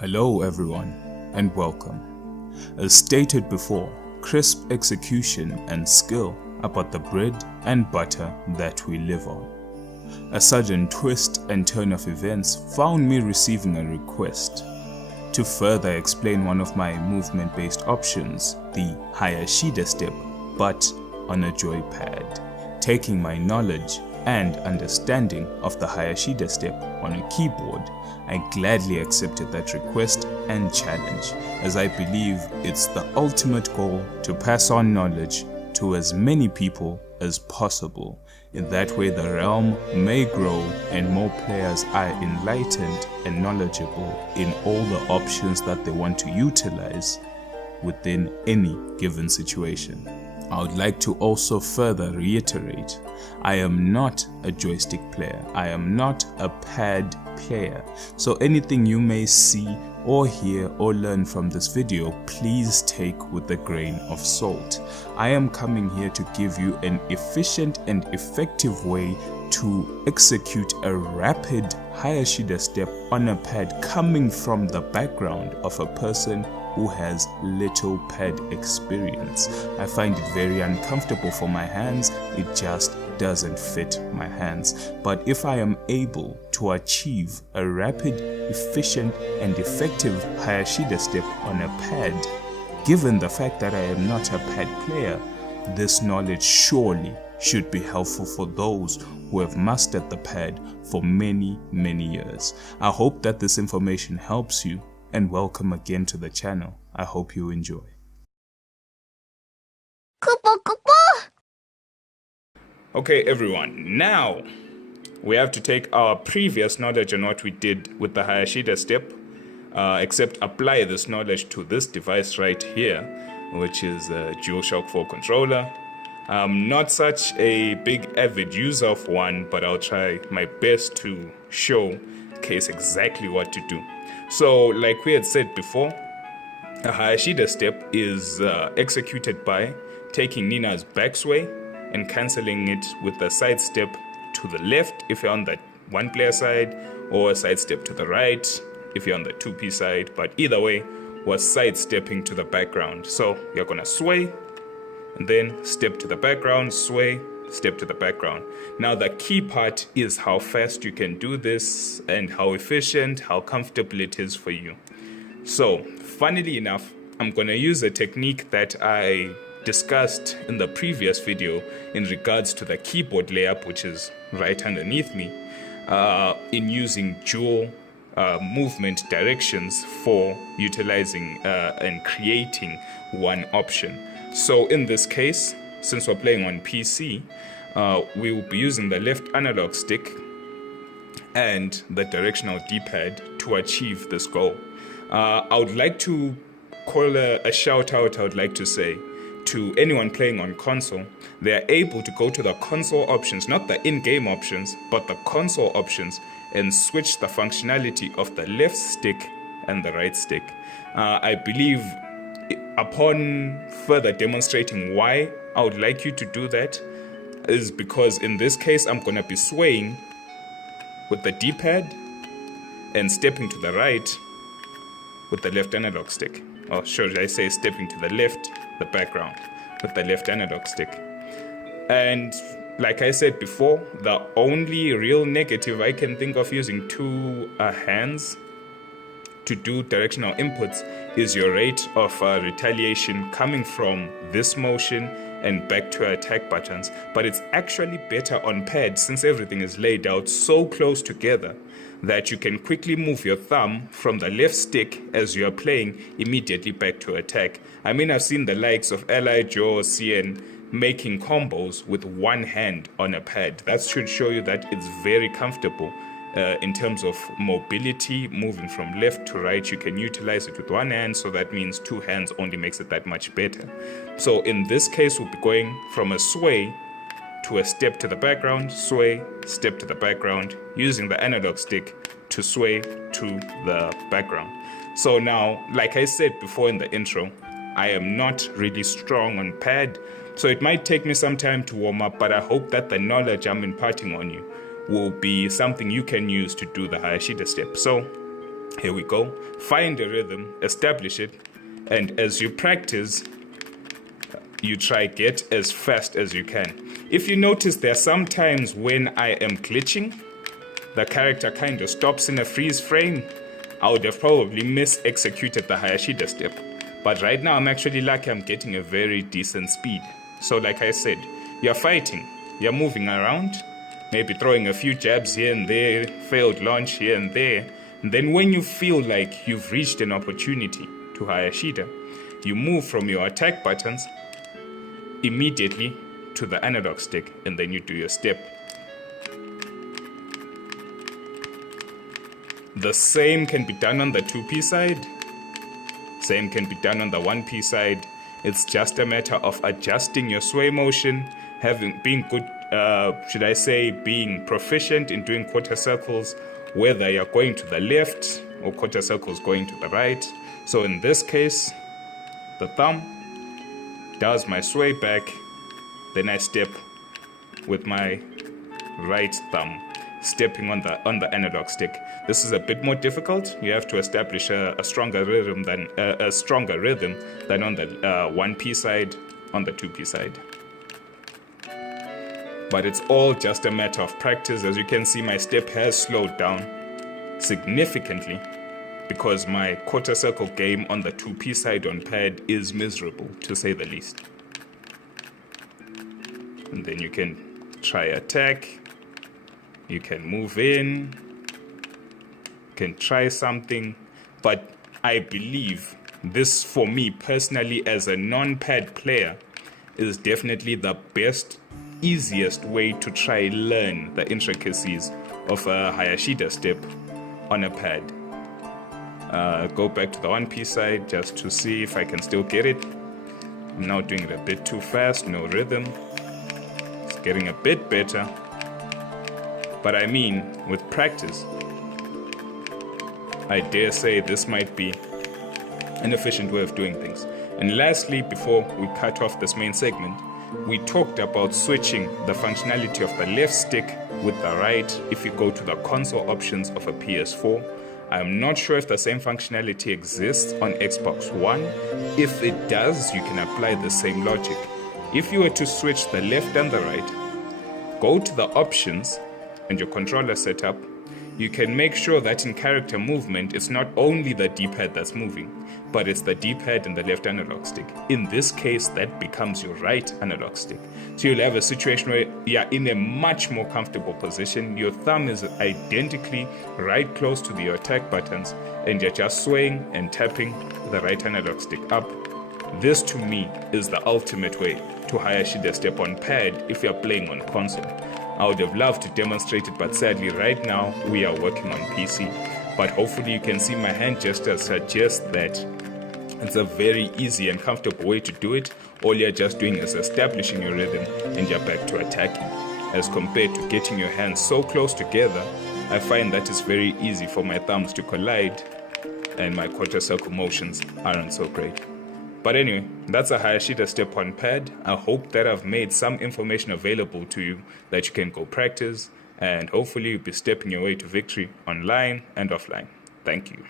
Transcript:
Hello everyone, and welcome. As stated before, crisp execution and skill about the bread and butter that we live on. A sudden twist and turn of events found me receiving a request to further explain one of my movement-based options, the Hayashida step, but on a joypad, taking my knowledge and understanding of the Hayashida step on a keyboard. I gladly accepted that request and challenge, as I believe it's the ultimate goal to pass on knowledge to as many people as possible. In that way, the realm may grow and more players are enlightened and knowledgeable in all the options that they want to utilize within any given situation. I would like to also further reiterate, I am not a joystick player, I am not a pad player, so anything you may see or hear or learn from this video, please take with a grain of salt. I am coming here to give you an efficient and effective way to execute a rapid Hayashida step on a pad coming from the background of a person who has little pad experience. I find it very uncomfortable for my hands, it just doesn't fit my hands. But if I am able to achieve a rapid, efficient and effective Hayashida step on a pad, given the fact that I am not a pad player, this knowledge surely should be helpful for those who have mastered the pad for many years. I hope that this information helps you, and welcome again to the channel. I hope you enjoy. Okay everyone, now we have to take our previous knowledge on what we did with the Hayashida step, except apply this knowledge to this device right here, which is a DualShock 4 controller. I'm not such a big avid user of one, but I'll try my best to show case exactly what to do. So like we had said before, a Hayashida step is executed by taking Nina's back sway and cancelling it with a side step to the left if you're on the one player side, or a side step to the right if you're on the 2P side, but either way was side stepping to the background. So you're gonna sway and then step to the background, sway, step to the background. Now the key part is how fast you can do this and how efficient, how comfortable it is for you. So funnily enough, I'm gonna use a technique that I discussed in the previous video in regards to the keyboard layup, which is right underneath me, in using dual movement directions for utilizing and creating one option. So in this case, since we're playing on PC, we will be using the left analog stick and the directional D-pad to achieve this goal. I would like to call a shout out, I would like to say, to anyone playing on console. They are able to go to the console options, not the in-game options, but the console options, and switch the functionality of the left stick and the right stick. I believe upon further demonstrating why I would like you to do that is because in this case I'm gonna be swaying with the D-pad and stepping to the right with the left analog stick. Or should I say stepping to the left, the background, with the left analog stick. And like I said before, the only real negative I can think of using two hands to do directional inputs is your rate of retaliation coming from this motion and back to attack buttons. But it's actually better on pad since everything is laid out so close together that you can quickly move your thumb from the left stick as you are playing immediately back to attack. I mean, I've seen the likes of Eli, Joe, CN making combos with one hand on a pad. That should show you that it's very comfortable in terms of mobility, moving from left to right. You can utilize it with one hand, so that means two hands only makes it that much better. So in this case, we'll be going from a sway to a step to the background, sway, step to the background, using the analog stick to sway to the background. So now, like I said before in the intro, I am not really strong on pad, so it might take me some time to warm up, but I hope that the knowledge I'm imparting on you will be something you can use to do the Hayashida step. So Here we go. Find a rhythm, establish it, and as you practice, you try get as fast as you can. If you notice, there are some times when I am glitching, the character kind of stops in a freeze frame. I would have probably mis-executed the Hayashida step. But right now I'm actually lucky I'm getting a very decent speed. So like I said, you're fighting, you're moving around, maybe throwing a few jabs here and there, failed launch here and there. And then when you feel like you've reached an opportunity to Hayashida, you move from your attack buttons immediately to the analog stick, and then you do your step. The same can be done on the 2P side. Same can be done on the 1P side. It's just a matter of adjusting your sway motion, being good, being proficient in doing quarter circles, whether you're going to the left or quarter circles going to the right. So in this case, the thumb does my sway back, then I step with my right thumb, stepping on the analog stick. This is a bit more difficult. You have to establish a stronger rhythm than on the 1P side, on the 2P side. But it's all just a matter of practice. As you can see, my step has slowed down significantly because my quarter circle game on the 2P side on pad is miserable, to say the least. And then you can try attack, you can move in, you can try something, but I believe this, for me personally as a non-pad player, is definitely the best, easiest way to try learn the intricacies of a Hayashida step on a pad. Go back to the 1P side just to see if I can still get it. I'm now doing it a bit too fast, no rhythm. It's getting a bit better. But I mean, with practice, I dare say this might be an efficient way of doing things. And lastly, before we cut off this main segment, we talked about switching the functionality of the left stick with the right if you go to the console options of a PS4. I'm not sure if the same functionality exists on Xbox One. If it does, you can apply the same logic. If you were to switch the left and the right, go to the options and your controller setup, you can make sure that in character movement, it's not only the D-pad that's moving, but it's the D-pad and the left analog stick. In this case, that becomes your right analog stick. So you'll have a situation where you're in a much more comfortable position. Your thumb is identically right close to the attack buttons, and you're just swaying and tapping the right analog stick up. This, to me, is the ultimate way to Hayashida step on pad if you're playing on console. I would have loved to demonstrate it, but sadly right now we are working on PC. But hopefully you can see my hand gestures suggest that it's a very easy and comfortable way to do it. All you're just doing is establishing your rhythm and you're back to attacking. As compared to getting your hands so close together, I find that it's very easy for my thumbs to collide and my quarter circle motions aren't so great. But anyway, that's a Hayashida step on pad. I hope that I've made some information available to you that you can go practice, and hopefully you'll be stepping your way to victory online and offline. Thank you.